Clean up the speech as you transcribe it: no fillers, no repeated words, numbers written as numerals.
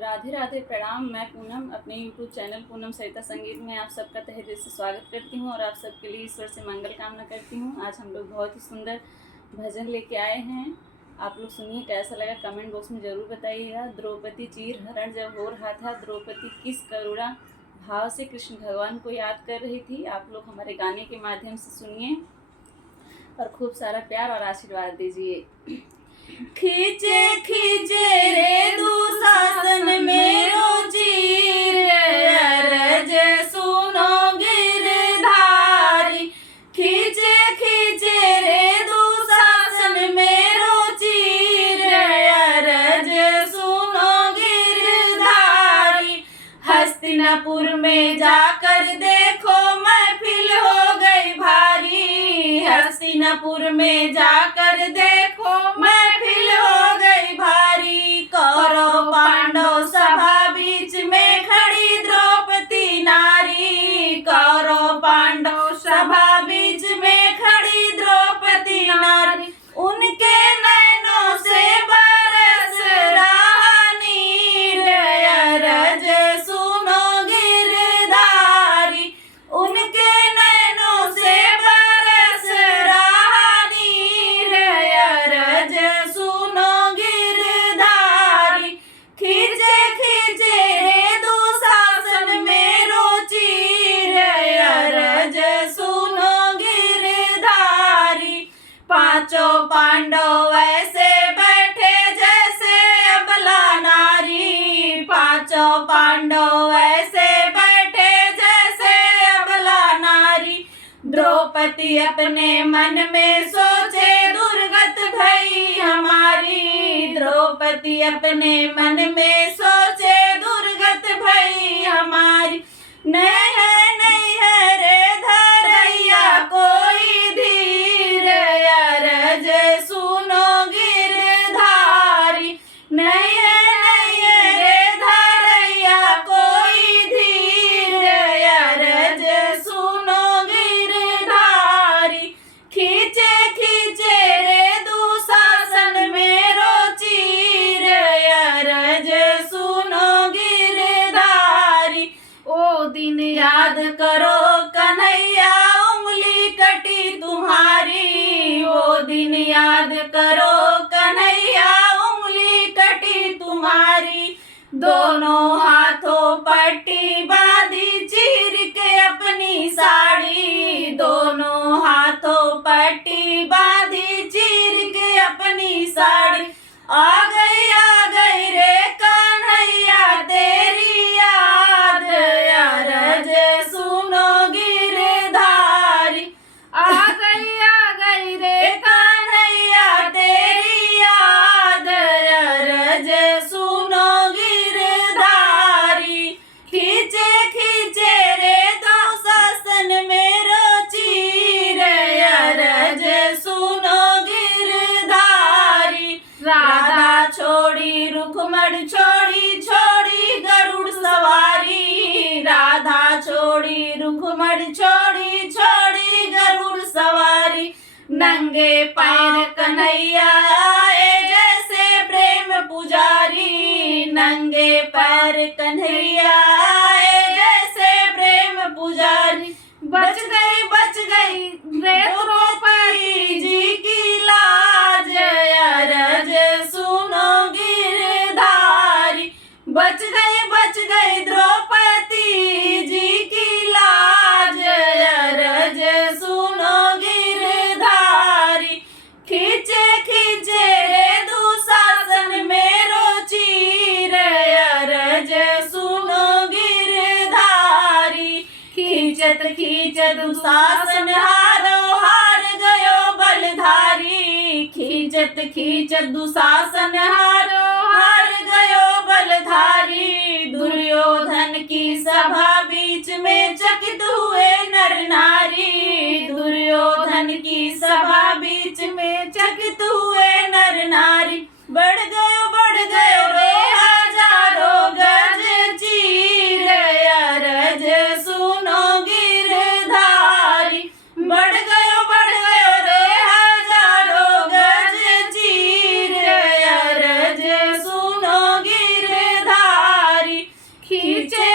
राधे राधे, प्रणाम। मैं पूनम अपने यूट्यूब चैनल पूनम सरिता संगीत में आप सबका तहे दिल से स्वागत करती हूँ और आप सबके लिए ईश्वर से मंगल कामना करती हूँ। आज हम लोग बहुत ही सुंदर भजन लेके आए हैं। आप लोग सुनिए, कैसा लगा कमेंट बॉक्स में ज़रूर बताइएगा। द्रौपदी चीर हरण जब हो रहा था, द्रौपदी किस करुणा भाव से कृष्ण भगवान को याद कर रही थी। आप लोग हमारे गाने के माध्यम से सुनिए और खूब सारा प्यार और आशीर्वाद दीजिए। खींचे खींचे रे दुशासन मेरो चीर, अरज सुनो गिरधारी। खींचे खींचे रे दुशासन मेरो चीर, अरज सुनो गिरधारी। हस्तिनापुर में जाकर देखो महफिल हो गई भारी। हस्तिनापुर में जाकर देखो महफिल हो गई भारी। कौरव पांडव सभा बीच में खड़ी द्रौपदी नारी। कौरव पांडव सभा बीच में खड़ी द्रौपदी नारी। उनके नैनों से बरस रहा नीर, अरज सुनो गिरधारी। उनके नैनों से बरस रहा नीर, अरज सुनो गिरधारी। खींचे खींचे रे दुशासन मेरो चीर, अरज सुनो गिरधारी। पांचों पांडव ऐसे बैठे जैसे अबला नारी। पांचों पांडव ऐसे बैठे जैसे अबला नारी। द्रौपदी अपने मन में सोचे दुर्गत भई हमारी। द्रौपदी अपने मन में सोचे दुर्गत भई हमारी। नहीं है रे धरैया कोई धीर, अरज सुनो गिरधारी। नहीं है रे धरैया कोई धीर, अरज सुनो गिरधारी। खींचे खींचे रे दुशासन मेरो चीर, अरज सुनो गिरधारी। ओ दिन याद करो कन्हैया उंगली कटी तुम्हारी। ओ दिन याद करो कन्हैया उंगली कटी तुम्हारी। दोनों हाथों पट्टी बांधी चीर के अपनी साड़ी। दोनों हाथों पट्टी बांधी चीर के अपनी साड़ी। आ गई रे कन्हैया तेरी याद, अरज सुनो गिरधारी। आ गई रे कन्हैया तेरी याद, अरज सुनो गिरधारी। खींचे खींचे रे दुशासन मेरो चीर, अरज सुनो गिरधारी। राधा छोड़ी रुक्मण छोड़ी छोड़ी गरुड़ सवारी। राधा छोड़ी रुक्मण छोड़ी छोड़ी गरुड़ सवारी। नंगे पैर कन्हैया आए जैसे प्रेम पुजारी। नंगे पैर कन्हैया आए जैसे प्रेम पुजारी। बच गई रे द्रौपदी जी की लाज, अरज सुनो गिरधारी। बच गई द्रौपदी जी की लाज, अरज सुनो गिरधारी। खींचे खींचे रे दुशासन मेरो चीर, अरज सुनो गिरधारी। खींचत खींचत दुशासन हार गयो बलधारी। खींचत खींचत दुशासन हार गयो बलधारी। दुर्योधन की सभा बीच में चकित हुए नर नारी। दुर्योधन की सभा बीच में चकित हुए नर नारी। बढ़ गयो रे हजारों गज चीर, अरज सुनो गिरधारी। बढ़ गयो रे हजारों गज चीर, अरज सुनो गिरधारी। खींचे